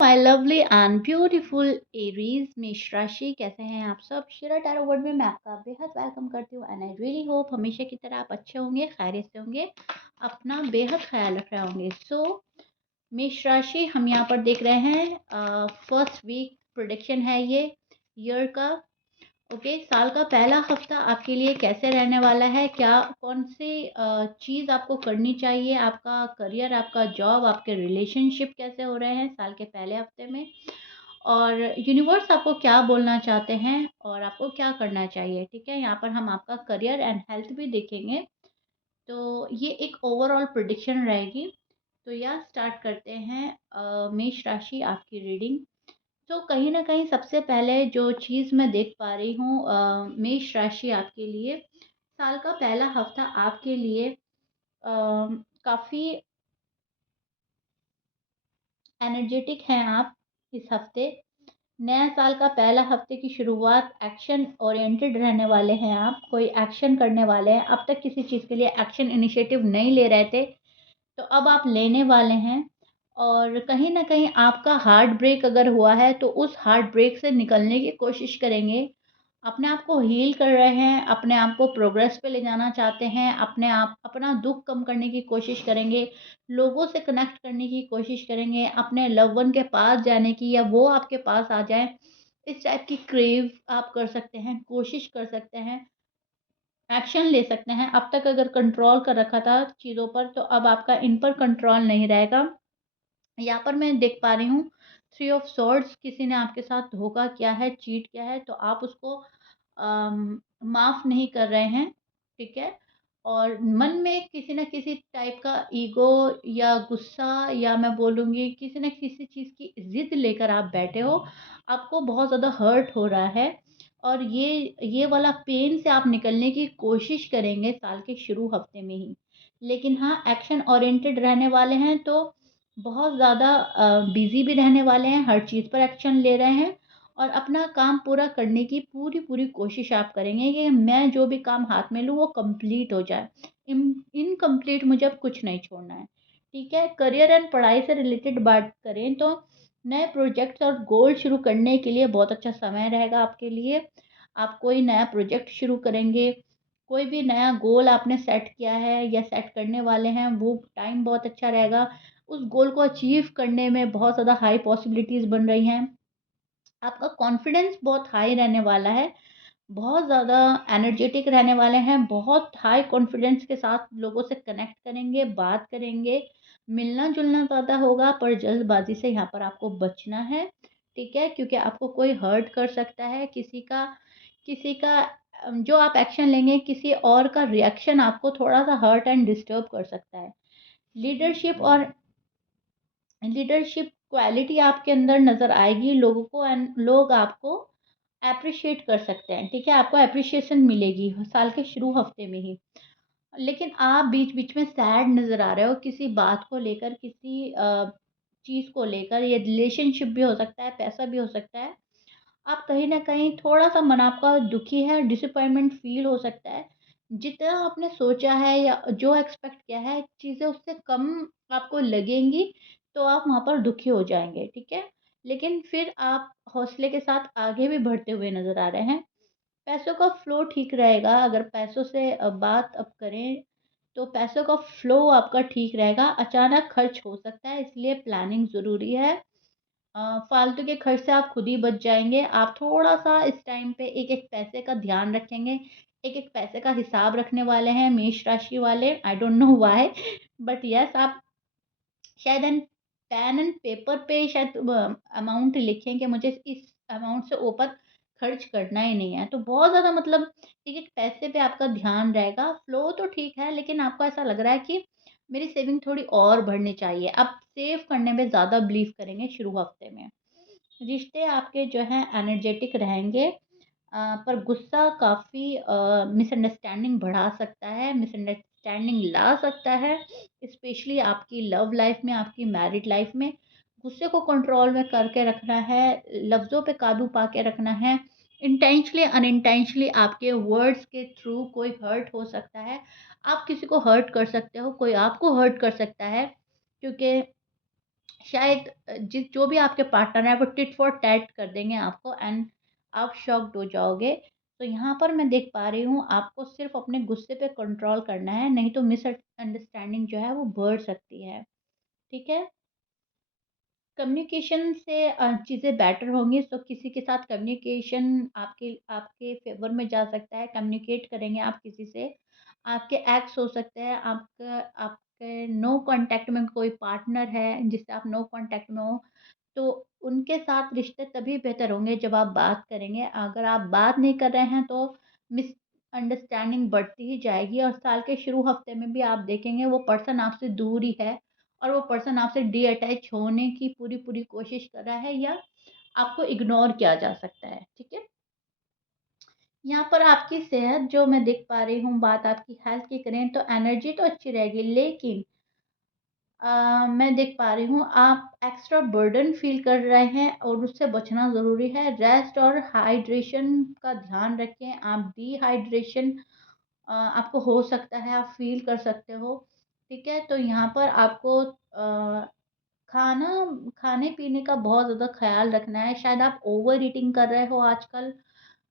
My lovely and beautiful Aries मेष राशि, कैसे हैं आप सब? शिरा टैरो वर्ड में मैं आपका बेहद वेलकम करती हूँ एंड आई रियली होप हमेशा की तरह आप अच्छे होंगे, खैरियत से होंगे, अपना बेहद ख्याल रख रहे होंगे। मेष राशि हम यहाँ पर देख रहे हैं फर्स्ट वीक प्रोडिक्शन है ये ईयर का। ओके, साल का पहला हफ्ता आपके लिए कैसे रहने वाला है, क्या कौन सी चीज़ आपको करनी चाहिए, आपका करियर, आपका जॉब, आपके रिलेशनशिप कैसे हो रहे हैं साल के पहले हफ्ते में, और यूनिवर्स आपको क्या बोलना चाहते हैं और आपको क्या करना चाहिए। ठीक है, यहाँ पर हम आपका करियर एंड हेल्थ भी देखेंगे। तो ये एक ओवरऑल प्रिडिक्शन रहेगी। तो यह स्टार्ट करते हैं मेष राशि आपकी रीडिंग। तो कहीं न कहीं सबसे पहले जो चीज़ मैं देख पा रही हूँ मेष राशि आपके लिए, साल का पहला हफ्ता आपके लिए काफ़ी एनर्जेटिक हैं आप इस हफ्ते। नया साल का पहला हफ्ते की शुरुआत एक्शन ओरिएंटेड रहने वाले हैं आप, कोई एक्शन करने वाले हैं। अब तक किसी चीज़ के लिए एक्शन इनिशिएटिव नहीं ले रहे थे, तो अब आप लेने वाले हैं। और कहीं न कहीं आपका हार्ट ब्रेक अगर हुआ है, तो उस हार्ट ब्रेक से निकलने की कोशिश करेंगे। अपने आप को हील कर रहे हैं, अपने आप को प्रोग्रेस पे ले जाना चाहते हैं, अपना दुःख कम करने की कोशिश करेंगे, लोगों से कनेक्ट करने की कोशिश करेंगे, अपने लव्ड वन के पास जाने की या वो आपके पास आ जाएँ, इस टाइप की क्रेव आप कर सकते हैं, कोशिश कर सकते हैं। एक्शन ले सकते हैं। अब तक अगर कंट्रोल कर रखा था चीज़ों पर, तो अब आपका इन पर कंट्रोल नहीं रहेगा। यहाँ पर मैं देख पा रही हूँ थ्री ऑफ सॉर्ड्स, किसी ने आपके साथ धोखा किया है, चीट किया है, तो आप उसको माफ़ नहीं कर रहे हैं, ठीक है? और मन में किसी न किसी टाइप का ईगो या गुस्सा, या मैं बोलूँगी किसी न किसी चीज़ की ज़िद लेकर आप बैठे हो। आपको बहुत ज़्यादा हर्ट हो रहा है, और ये वाला पेन से आप निकलने की कोशिश करेंगे साल के शुरू हफ्ते में ही। लेकिन हाँ, एक्शन ओरिएंटेड रहने वाले हैं, तो बहुत ज़्यादा बिज़ी भी रहने वाले हैं, हर चीज़ पर एक्शन ले रहे हैं, और अपना काम पूरा करने की पूरी-पूरी कोशिश आप करेंगे कि मैं जो भी काम हाथ में लूँ वो कंप्लीट हो जाए। इनकम्प्लीट मुझे अब कुछ नहीं छोड़ना है। ठीक है? करियर एंड पढ़ाई से रिलेटेड बात करें, तो नए प्रोजेक्ट्स और गोल शुरू करने के लिए बहुत अच्छा समय रहेगा आपके लिए। आप कोई नया प्रोजेक्ट शुरू करेंगे, कोई भी नया गोल आपने सेट किया है या सेट करने वाले हैं, वो टाइम बहुत अच्छा रहेगा। उस गोल को अचीव करने में बहुत ज़्यादा हाई पॉसिबिलिटीज़ बन रही हैं। आपका कॉन्फिडेंस बहुत हाई रहने वाला है, बहुत ज़्यादा एनर्जेटिक रहने वाले हैं, बहुत हाई कॉन्फिडेंस के साथ लोगों से कनेक्ट करेंगे, बात करेंगे, मिलना-जुलना ज़्यादा होगा, पर जल्दबाज़ी से यहाँ पर आपको बचना है, ठीक है? क्योंकि आपको कोई हर्ट कर सकता है, किसी का जो आप एक्शन लेंगे, किसी और का रिएक्शन आपको थोड़ा-सा हर्ट एंड डिस्टर्ब कर सकता है। लीडरशिप और लीडरशिप क्वालिटी आपके अंदर नज़र आएगी, लोगों को एंड लोग आपको एप्रिशिएट कर सकते हैं, ठीक है? आपको एप्रिशिएशन मिलेगी साल के शुरू हफ्ते में ही। लेकिन आप बीच-बीच में सैड नज़र आ रहे हो किसी बात को लेकर, किसी चीज़ को लेकर, ये रिलेशनशिप भी हो सकता है, पैसा भी हो सकता है। आप कहीं न कहीं थोड़ा-सा मन आपका दुखी है, डिसअपॉइंटमेंट फ़ील हो सकता है। जितना आपने सोचा है या जो एक्सपेक्ट किया है, चीज़ें उससे कम आपको लगेंगी, तो आप वहाँ पर दुखी हो जाएँगे, ठीक है? लेकिन फिर आप हौसले के साथ आगे भी बढ़ते हुए नज़र आ रहे हैं। पैसों का फ्लो ठीक रहेगा, अगर पैसों से बात अब करें, तो पैसों का फ्लो आपका ठीक रहेगा। अचानक खर्च हो सकता है, इसलिए प्लानिंग ज़रूरी है। फालतू के खर्च से आप खुद ही बच जाएँगे। आप थोड़ा-सा इस टाइम पे एक-एक पैसे का ध्यान रखेंगे, एक-एक पैसे का हिसाब रखने वाले हैं मेष राशि वाले। I don't know why, but yes, आप शायद पेन एंड पेपर पे शायद अमाउंट लिखें कि मुझे इस अमाउंट से ऊपर खर्च करना ही नहीं है। तो बहुत ज़्यादा मतलब एक-एक पैसे पे आपका ध्यान रहेगा। फ्लो तो ठीक है, लेकिन आपको ऐसा लग रहा है कि मेरी सेविंग थोड़ी और बढ़नी चाहिए। आप सेव करने में ज़्यादा बिलीव करेंगे शुरू हफ्ते में। रिश्ते आपके जो हैं एनर्जेटिक रहेंगे, पर गुस्सा काफ़ी मिसअंडरस्टैंडिंग बढ़ा सकता है, मिसअंडरस्टैंडिंग ला सकता है, स्पेशली आपकी लव लाइफ में, आपकी मैरिड लाइफ में। गुस्से को कंट्रोल में करके रखना है, लफ्ज़ों पे काबू पा के रखना है। इंटेंशनली अनइंटेंशनली आपके वर्ड्स के थ्रू कोई हर्ट हो सकता है। आप किसी को हर्ट कर सकते हो, कोई आपको हर्ट कर सकता है, क्योंकि शायद जिस जो भी आपके पार्टनर है वो टिट फॉर टैट कर देंगे आपको एंड आप शॉक्ड हो जाओगे। तो यहाँ पर मैं देख पा रही हूँ आपको सिर्फ़ अपने गुस्से पे कंट्रोल करना है, नहीं तो मिसअंडरस्टैंडिंग जो है वो बढ़ सकती है, ठीक है? कम्युनिकेशन से चीज़ें बेटर होंगी, सो किसी के साथ कम्युनिकेशन आपके आपके फ़ेवर में जा सकता है, कम्युनिकेट करेंगे आप किसी से। आपके एक्स हो सकते हैं, आपका आपके नो कॉन्टैक्ट में कोई पार्टनर है जिससे आप नो कॉन्टैक्ट में हो, तो उनके साथ रिश्ते तभी बेहतर होंगे जब आप बात करेंगे। अगर आप बात नहीं कर रहे हैं तो मिसअंडरस्टैंडिंग बढ़ती ही जाएगी और साल के शुरू हफ्ते में भी आप देखेंगे वो पर्सन आपसे दूर ही है और वो पर्सन आपसे डीअटैच होने की पूरी-पूरी कोशिश कर रहा है या आपको इग्नोर किया जा सकता है, ठीक है? यहाँ पर आपकी सेहत जो मैं देख पा रही हूँ, बात आपकी हेल्थ की करें तो एनर्जी तो अच्छी रहेगी, लेकिन मैं देख पा रही हूँ आप एक्स्ट्रा बर्डन फ़ील कर रहे हैं और उससे बचना ज़रूरी है। रेस्ट और हाइड्रेशन का ध्यान रखें। आप डिहाइड्रेशन आपको हो सकता है, आप फ़ील कर सकते हो, ठीक है? तो यहाँ पर आपको खाना खाने-पीने का बहुत ज़्यादा ख़्याल रखना है। शायद आप ओवर ईटिंग कर रहे हो आजकल।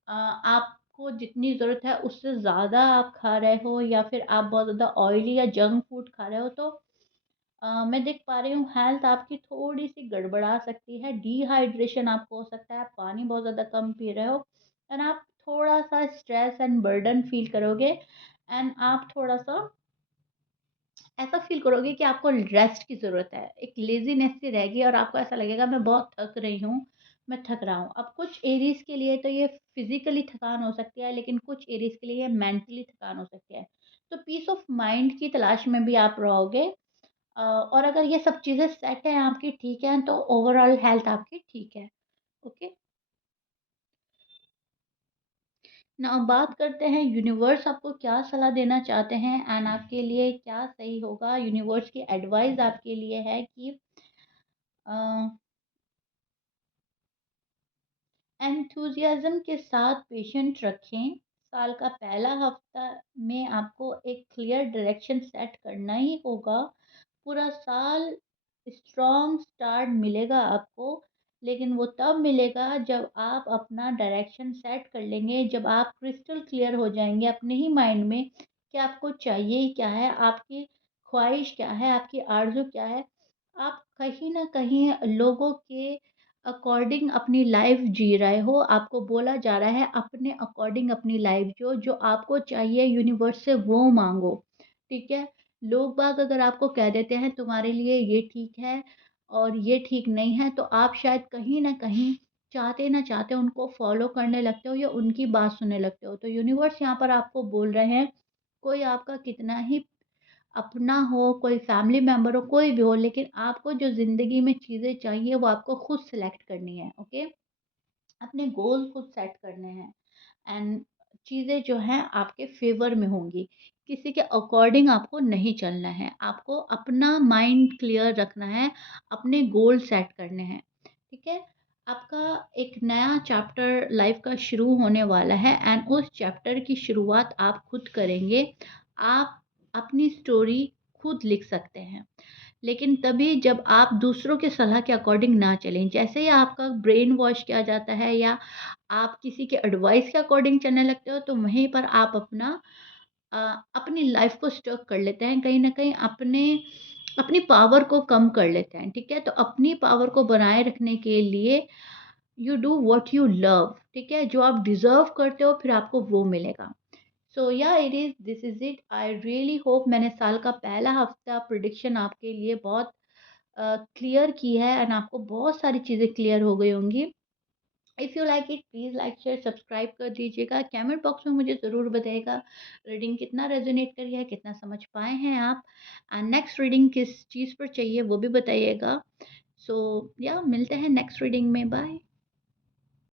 आपको जितनी ज़रूरत है उससे ज़्यादा आप खा रहे हो या फिर आप बहुत ज़्यादा ऑयली या जंक फूड खा रहे हो, तो मैं देख पा रही हूँ हेल्थ आपकी थोड़ी-सी गड़बड़ा सकती है, डिहाइड्रेशन आपको हो सकता है, आप पानी बहुत ज़्यादा कम पी रहे हो एंड आप थोड़ा-सा स्ट्रेस एंड बर्डन फ़ील करोगे एंड आप थोड़ा-सा ऐसा फ़ील करोगे कि आपको रेस्ट की ज़रूरत है। एक लेज़ीनेस सी रहेगी और आपको ऐसा लगेगा मैं बहुत थक रही हूँ, मैं थक रहा हूँ। अब कुछ एरीज़ के लिए तो ये फ़िज़िकली थकान हो सकती है, लेकिन कुछ एरीज़ के लिए मेंटली थकान हो सकती है। तो पीस ऑफ माइंड की तलाश में भी आप रहोगे और अगर ये सब चीज़ें सेट हैं आपकी ठीक हैं, तो ओवरऑल हेल्थ आपकी ठीक है। ओके? नाउ बात करते हैं यूनिवर्स आपको क्या सलाह देना चाहते हैं एंड आपके लिए क्या सही होगा। यूनिवर्स की एडवाइस आपके लिए है कि अ, एंथुसियाज़्म के साथ पेशेंट रखें। साल का पहला हफ्ता में आपको एक क्लियर डायरेक्शन सेट करना ही होगा। पूरा साल स्ट्रॉन्ग स्टार्ट मिलेगा आपको, लेकिन वो तब मिलेगा जब आप अपना डायरेक्शन सेट कर लेंगे, जब आप क्रिस्टल क्लियर हो जाएँगे अपने ही माइंड में कि आपको चाहिए क्या है, आपकी ख़्वाहिश क्या है, आपकी आरज़ू क्या है। आप कहीं न कहीं लोगों के अकॉर्डिंग अपनी लाइफ़ जी रहे हो, आपको बोला जा रहा है अपने अकॉर्डिंग अपनी लाइफ़ जियो, जो आपको चाहिए यूनिवर्स से वो माँगो, ठीक है? लोग-बाग अगर आपको कह देते हैं तुम्हारे लिए ये ठीक है और ये ठीक नहीं है, तो आप शायद कहीं न कहीं चाहते ना चाहते उनको फ़ॉलो करने लगते हो या उनकी बात सुनने लगते हो। तो यूनिवर्स यहाँ पर आपको बोल रहे हैं, कोई आपका कितना ही अपना हो, कोई फैमिली मेंबर हो, कोई भी हो, लेकिन आपको जो ज़िंदगी में चीज़ें चाहिए वो आपको खुद सेलेक्ट करनी है, ओके? अपने गोल खुद सेट करने हैं एंड चीज़ें जो हैं आपके फ़ेवर में होंगी। किसी के अकॉर्डिंग आपको नहीं चलना है, आपको अपना माइंड क्लियर रखना है, अपने गोल सेट करने हैं, ठीक है? आपका एक नया चैप्टर लाइफ़ का शुरू होने वाला है एंड उस चैप्टर की शुरुआत आप खुद करेंगे। आप अपनी स्टोरी खुद लिख सकते हैं। लेकिन तभी जब आप दूसरों की सलाह के अकॉर्डिंग ना चलें। जैसे ही आपका ब्रेन वॉश किया जाता है या आप किसी के एडवाइस के अकॉर्डिंग चलने लगते हो, तो वहीं पर आप अपनी लाइफ़ को स्टक कर लेते हैं। कहीं न कहीं अपनी पावर को कम कर लेते हैं, ठीक है? तो अपनी पावर को बनाए रखने के लिए you do what you love, ठीक है? जो आप डिज़र्व करते हो फिर आपको वो मिलेगा। सो या it is this is it. I really hope मैंने साल का पहला हफ्ता प्रेडिक्शन आपके लिए बहुत क्लियर की है एंड आपको बहुत सारी चीज़ें क्लियर हो गई होंगी। If you like it please like share subscribe कर दीजिएगा। कमेंट बॉक्स में मुझे ज़रूर बताइएगा रीडिंग कितना रेजोनेट करी है, कितना समझ पाए हैं आप एंड नेक्स्ट रीडिंग किस चीज़ पर चाहिए वो भी बताइएगा। सो या मिलते हैं नेक्स्ट रीडिंग में। बाय।